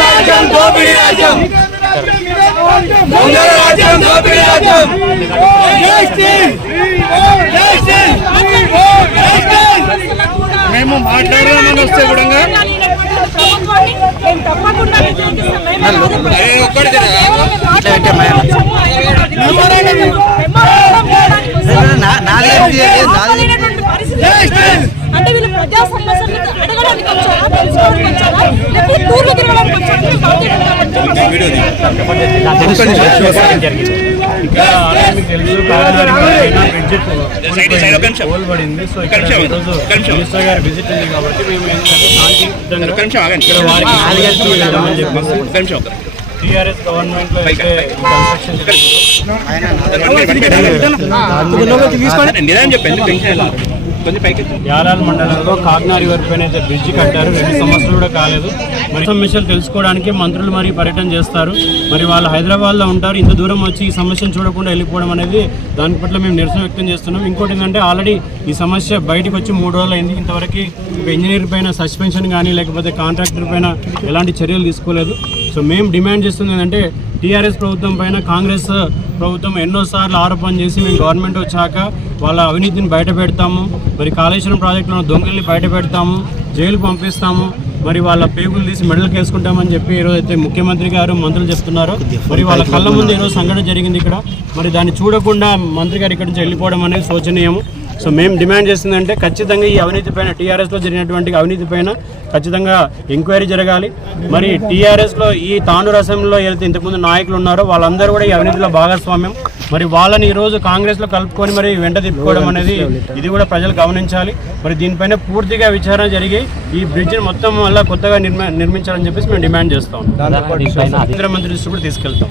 రాజ్యం దోపిడీ రాజ్యం దొంగల రాజ్యం దోపిడీ రాజ్యం. మేము మాట్లాడదామని వస్తే కూడా పరిస్థితి అంటే వీళ్ళు ప్రజా సమస్యలు అడగడానికి వచ్చారా తెలుసుకోవడానికి వచ్చారా లేకపోతే టూర్లు తిరగడానికి వచ్చారా. టీఆర్ఎస్ గవర్నమెంట్లో అయితే కన్స్ట్రక్షన్ చెప్పండి కొంచెం పైకి యారాల మండలంలో కాకినాడ వరకు అయితే బ్రిడ్జి కట్టారు. రెండు సంవత్సరాలు కూడా కాలేదు. మరి సమస్యలు తెలుసుకోవడానికి మంత్రులు మరి పర్యటన చేస్తారు. మరి వాళ్ళు హైదరాబాద్లో ఉంటారు. ఇంత దూరం వచ్చి ఈ సమస్యను చూడకుండా వెళ్ళిపోవడం అనేది దాని పట్ల మేము నిరసన వ్యక్తం చేస్తున్నాం. ఇంకోటి ఏంటంటే ఆల్రెడీ ఈ సమస్య బయటకు వచ్చి మూడు రోజులు అయింది. ఇంతవరకు ఇంజనీర్ పైన సస్పెన్షన్ కానీ లేకపోతే కాంట్రాక్టర్ పైన ఎలాంటి చర్యలు తీసుకోలేదు. సో మేము డిమాండ్ చేస్తుంది ఏంటంటే టీఆర్ఎస్ ప్రభుత్వం పైన కాంగ్రెస్ ప్రభుత్వం ఎన్నోసార్లు ఆరోపణ చేసి మేము గవర్నమెంట్ వచ్చాక వాళ్ళ అవినీతిని బయట పెడతాము. మరి కాళేశ్వరం ప్రాజెక్టులో దొంగల్ని బయట పెడతాము. జైలు పంపిస్తాము. మరి వాళ్ళ పేగులు తీసి మెడల్కి వేసుకుంటామని చెప్పి ఈరోజు అయితే ముఖ్యమంత్రి గారు మంత్రులు చెప్తున్నారు. మరి వాళ్ళ కళ్ళ ముందు ఈరోజు సంఘటన జరిగింది ఇక్కడ. మరి దాన్ని చూడకుండా మంత్రి గారు ఇక్కడి నుంచి వెళ్ళిపోవడం అనేది శోచనీయము. సో మేము డిమాండ్ చేస్తుందంటే ఖచ్చితంగా ఈ అవినీతి పైన టీఆర్ఎస్లో జరిగినటువంటి అవినీతి పైన ఖచ్చితంగా ఎంక్వైరీ జరగాలి. మరి టీఆర్ఎస్లో ఈ తాండూరు అసెంబ్లీలో ఏదైతే ఇంతకుముందు నాయకులు ఉన్నారో వాళ్ళందరూ కూడా ఈ అవినీతిలో భాగస్వామ్యం. మరి వాళ్ళని ఈరోజు కాంగ్రెస్లో కలుపుకొని మరి వెంట తిప్పుకోవడం అనేది ఇది కూడా ప్రజలు గమనించాలి. మరి దీనిపైన పూర్తిగా విచారణ జరిగి ఈ బ్రిడ్జిని మొత్తం వల్ల కొత్తగా నిర్మ నిర్మించాలని చెప్పేసి మేము డిమాండ్ చేస్తాం కేంద్ర మంత్రి దృష్టి కూడా తీసుకెళ్తాం.